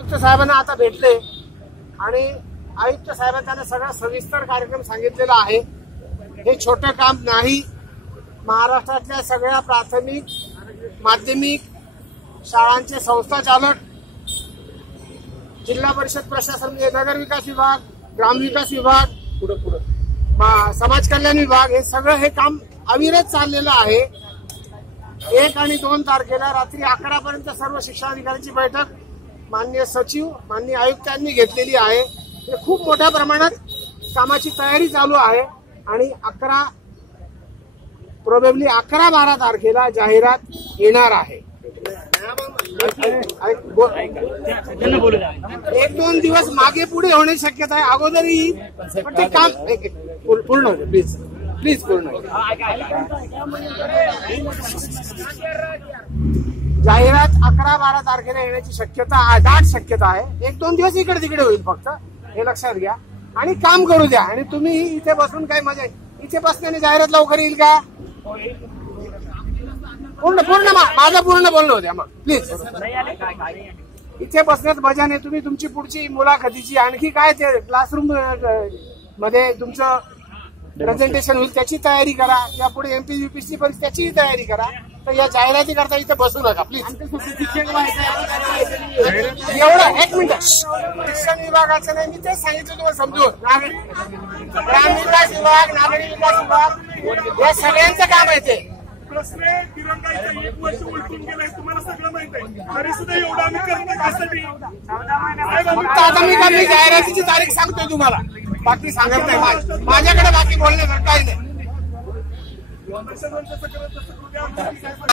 आयुक्त साहेबांना आता भेटले. आणि आयुक्त साहेबांनी सगळा सविस्तर कार्यक्रम सांगितलेला आहे. हे छोटं काम नाही. महाराष्ट्रातल्या सगळ्या प्राथमिक माध्यमिक शाळांचे संस्था चालक जिल्हा परिषद प्रशासन म्हणजे नगर विकास विभाग ग्रामविकास विभाग पुढं पुढं. मा- समाज कल्याण विभाग हे सगळं हे काम अविरत चाललेलं आहे. एक आणि दोन तारखेला रात्री अकरा पर्यंत सर्व शिक्षणाधिकाऱ्यांची बैठक मान्य सचिव माननीय आयुक्तांनी घेतलेली आहे. हे खूप मोठ्या प्रमाणात कामाची तयारी चालू आहे आणि अकरा प्रोबेबली अकरा बारा तारखेला जाहिरात येणार आहे. एक दोन दिवस मागे पुढे होण्याची शक्यता आहे. अगोदरही पण ते काम पूर्ण- पूर्ण होते प्लीज प्लीज पूर्ण नका. जाहिरात अकरा बारा तारखेला येण्याची शक्यता दाट शक्यता आहे. एक दोन दिवस इकडे तिकडे होईल फक्त. हे लक्षात घ्या. आणि काम करू द्या. आणि तुम्ही इथे बसून काय मजा इथे बसल्याने जाहिरात लवकर येईल का? पूर्ण पूर्ण माझं पूर्ण बोलणं होत्या मग. प्लीज इथे बसण्यात मजा नाही. तुम्ही तुमची पुढची मुलाखतीची आणखी काय ते क्लासरूममध्ये तुमचं प्रेझेंटेशन होईल त्याची तयारी करा. या पुढे एमपी युपीसी पण त्याचीही तयारी करा. तर या जाहिराती करता इथे बसू नका प्लीज एवढं एक मिनिट. शिक्षण विभागाचं नाही मी तेच सांगितलं तुम्हाला समजून. नागरिक ग्रामविकास विभाग नागरिक विकास विभाग या सगळ्यांचं काम आहे ते. प्रश्न आहे तिरंगाईचा एक वर्ष उलटून गेलाय तुम्हाला सगळं माहीत आहे. तरी सुद्धा एवढं आम्ही करतो आता मी जाहिरातीची तारीख सांगतोय तुम्हाला. बाकी सांगत नाही. माझ्याकडे बाकी बोलण्यासारखं काही नाही.